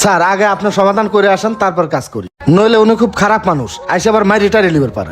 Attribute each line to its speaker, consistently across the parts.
Speaker 1: Sir আগে আপনার সমাধান করে আসেন তারপর কাজ করি, নইলে উনি খুব খারাপ মানুষ, আইসে আবার মাই রিটায়ার লিবার পারে।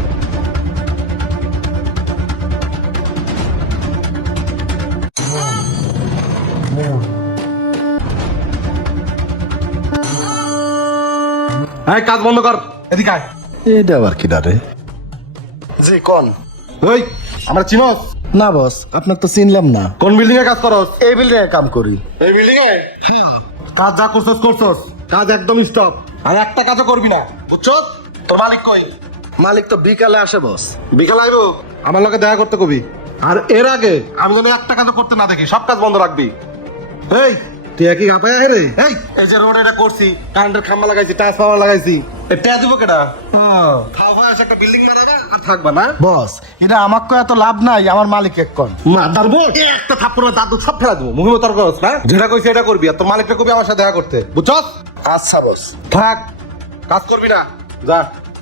Speaker 2: হ্যাঁ, কাজ বন্ধ কর, এদিকে আয়।
Speaker 1: এটা আবার কি ডারে? জি কোন?
Speaker 2: ওই আমরা চিনস?
Speaker 1: না বস, আপনার তো চিনলাম না।
Speaker 2: কোন বিল্ডিং এ কাজ করস?
Speaker 1: এই বিল্ডিং এ কাম করি।
Speaker 2: এই বিল্ডিং এ কাজ যা করছস করছস, কাজ একদম স্টপ, আর একটা কাজও করবি না, বুঝছস? তোর মালিক কই?
Speaker 1: মালিক তো বিকালে আসে বস।
Speaker 2: বিকাল আইবো, আমার লগে দেখা করতে কবি। আর এর আগে আমি যেন একটা কাজও করতে না দেখি, সব কাজ বন্ধ রাখবি। এই তুই কি গাপায় আহে রে? এই যে রোড এটা করছি, কারেন্টের খাম্বা লাগাইছি, ট্রান্সফরমার লাগাইছি, এটা দিব কেডা? খাওয়া আসে একটা বিল্ডিং বানাবা আর থাকবা না।
Speaker 1: বস এটা আমাকে এত লাভ নাই, আমার মালিক এক কোন।
Speaker 2: মাদার বোন একটা থাপ্পড় দাদু সব ফেলা দেবো, মুখে মতো তর্ক করছ না? যেটা কইছি এটা করবি, আর তোর মালিকটা কবি আমার সাথে দেখা করতে, বুঝছস?
Speaker 1: আচ্ছা বস।
Speaker 2: থাক, কাজ করবি না, যা।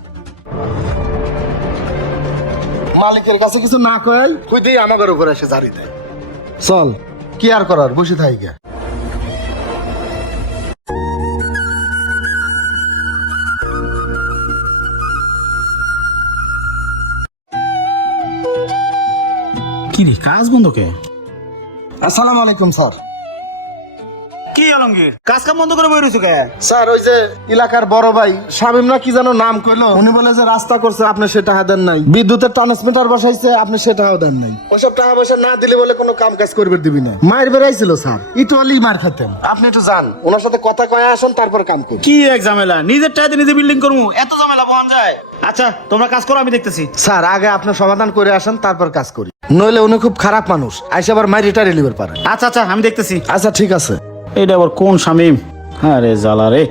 Speaker 1: মালিকের কাছে কিছু না কই কই দিই আমাদের উপরে এসে জারি দেয়। চল কি আর করার, বসে থাকি গে।
Speaker 3: কি রে কাজ বন্ধ কে?
Speaker 1: আসসালামু আলাইকুম স্যার।
Speaker 3: কি আলমগীর কাজ কাম বন্ধ করে বই রইছো কে?
Speaker 1: স্যার ওই যে এলাকার বড় ভাই শামিম না কি যেন নাম কইলো, উনি বলে যে রাস্তা করছে আপনি সেটা দেন নাই, বিদ্যুতের ট্রান্সমিটার বসাইছে আপনি সেটাও দেন নাই, ওসব টাকা পয়সা না দিলে বলে কোনো কাম কাজ করবে দিবি না। মায়ের বেড়াইছিল স্যার, একটু হলেই মার খেতেন। আপনি একটু যান, ওনার সাথে কথা কয়ে আসুন তারপর কাম করুন।
Speaker 3: কি এক ঝামেলা, নিজের টাইতে নিজে বিল্ডিং করবো, এত ঝামেলা বহান যায়? আচ্ছা তোমরা কাজ করো, আমি দেখতেছি।
Speaker 1: স্যার আগে আপনার সমাধান করে আসেন তারপর কাজ করি, নইলে উনি খুব খারাপ মানুষ, আইসে আবার মাই রিটায়ার লিবার পারে।
Speaker 3: আচ্ছা আচ্ছা আমি দেখতেছি।
Speaker 1: আচ্ছা ঠিক আছে।
Speaker 3: এইটা আবার কোন শামিম? হ্যাঁ রে জ্বালা রে।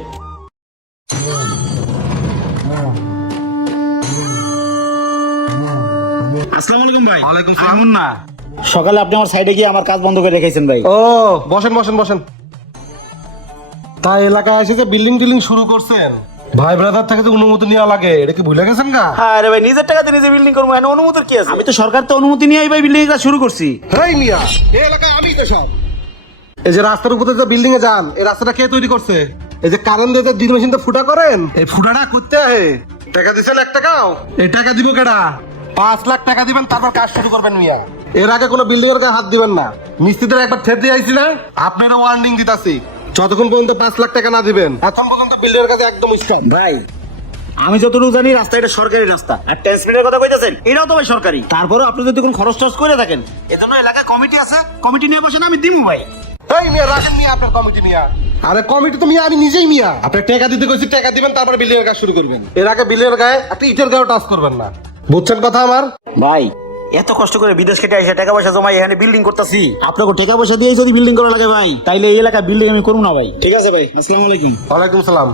Speaker 3: আসসালামু আলাইকুম ভাই।
Speaker 2: ওয়ালাইকুম সালাম।
Speaker 3: আমুন না, সকালে আপনি আমার সাইডে গিয়ে আমার কাজ বন্ধ করে রেখেছেন ভাই।
Speaker 2: ও বসেন বসেন বসেন। তাই এলাকায় এসে যে বিল্ডিং টিল্ডিং শুরু করছেন, ভাই ব্রাদার থেকে তো অনুমতি নেওয়া লাগে, এটা কি ভুলে গেছেন গা?
Speaker 3: হ্যাঁ রে ভাই, নিজের টাকাতে নিজে বিল্ডিং করবো, এনে অনুমতির কি আছে? আমি তো সরকার তো অনুমতি নিয়ে ভাই বিল্ডিং কাজ শুরু করছি।
Speaker 2: হেই মিয়া, এই এলাকায় আমি তো সব। এই যে রাস্তার উপরে যে বিল্ডিং এ যান, এই রাস্তাটা কে তৈরি করছে? এই যে কারেন্ট দিয়ে যে ড্রিল মেশিনটা ফুটা করেন, এই ফুটাটা করতে আহে টাকা দিছেন 1 টাকাও? এই টাকা দিব কেডা? 5 লাখ টাকা দিবেন তারপর কাজ শুরু করবেন মিয়া। এর আগে কোনো বিল্ডিং এর গায়ে হাত দিবেন না। মিস্ত্রিদের একবার ঠেট দিয়ে আইছি না, আপনারও ওয়ার্নিং দিতাছি, যতক্ষণ পর্যন্ত 5 লাখ টাকা না দিবেন এখন পর্যন্ত বিল্ডিং এর কাছে একদম স্টপ।
Speaker 3: ভাই আমি যতটুকু জানি রাস্তা এটা সরকারি রাস্তা, আর ট্রান্সমিটারের কথা কইতাছেন এটাও তো ভাই সরকারি। তারপরে আপনি যদি কোনো খরচ টরচ করে থাকেন, এজন্য এলাকায় কমিটি আছে, কমিটি নিয়ে বসেন, আমি দিমু ভাই।
Speaker 2: এই মিয়া রাখেন মিয়া আপনার কমিটি মিয়া। আরে কমিটি তো মিয়া আমি নিজেই মিয়া। আপনি টাকা দিতে কইছি, টাকা দিবেন তারপরে বিল্ডিং এর কাজ শুরু করবেন। এর আগে বিল্ডিং এর গায়ে একটা ইটের গায়ে টাচ করবেন না, বুঝছেন কথা আমার?
Speaker 3: ভাই এত কষ্ট করে বিদেশ কেটে এসে টাকা পয়সা জমাই এখানে বিল্ডিং করতেছি, আপনাকে টাকা পয়সা দিয়ে যদি বিল্ডিং করা লাগে ভাই, তাইলে এই এলাকায় বিল্ডিং আমি করবো না ভাই। ঠিক আছে ভাই, আসসালামু আলাইকুম।
Speaker 2: ওয়ালাইকুম সালাম।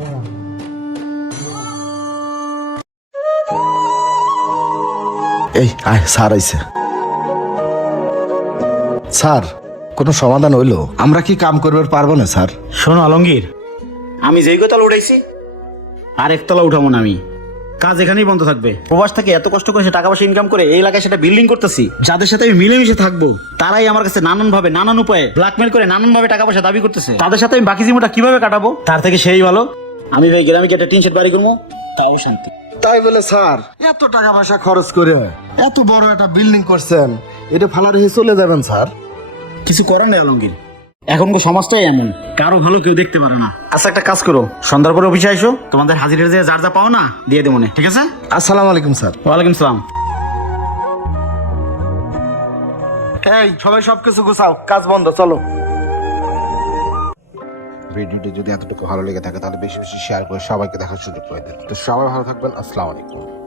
Speaker 1: এই আয় স্যার আইছে। স্যার কোনো সমাধান হইলো? আমরা কি কাম করবার পারবো না স্যার?
Speaker 3: শোনো আলমগীর, আমি যেই তলা উঠাইছি আর একতলা উঠাবো না আমি, কাজ এখানেই বন্ধ থাকবে। প্রবাস থেকে এত কষ্ট করে সে টাকা পয়সা ইনকাম করে এই এলাকায় সেটা বিল্ডিং করতেছি, যাদের সাথে আমি মিলেমিশে থাকবো তারাই আমার কাছে নানান ভাবে নানান উপায়ে ব্ল্যাকমেল করে নানান ভাবে টাকা পয়সা দাবি করতেছে। তাদের সাথে আমি বাকি জীবনটা কিভাবে কাটাবো, তার থেকে সেই ভালো আমি ভাই গ্রামে একটা টিন শেড বাড়ি করবো, তাও শান্তি।
Speaker 1: তাই বলে স্যার এত টাকা পয়সা খরচ করে এত বড় একটা বিল্ডিং করছেন, এটা ফালা রেখে চলে যাবেন স্যার?
Speaker 3: কিছু করার নেই আলমগীর, এখনকার সমাজটাই এমন, কারো ভালো কেউ দেখতে পারে না। আচ্ছা একটা কাজ করো, সন্ধ্যার পরে অফিসে আইসো, তোমাদের হাজিরের যে যার যা পাও না দিয়ে দেবো না, ঠিক আছে?
Speaker 1: আসসালামু আলাইকুম স্যার।
Speaker 3: ওয়ালাইকুম সালাম।
Speaker 1: এই সবাই সবকিছু গুছাও, কাজ বন্ধ, চলো।
Speaker 2: ভিডিওটি যদি এতটুকু ভালো লেগে থাকে তাহলে বেশি বেশি শেয়ার করে সবাইকে দেখার সুযোগ করে দেন। তো সবাই ভালো থাকবেন, আসসালামু আলাইকুম।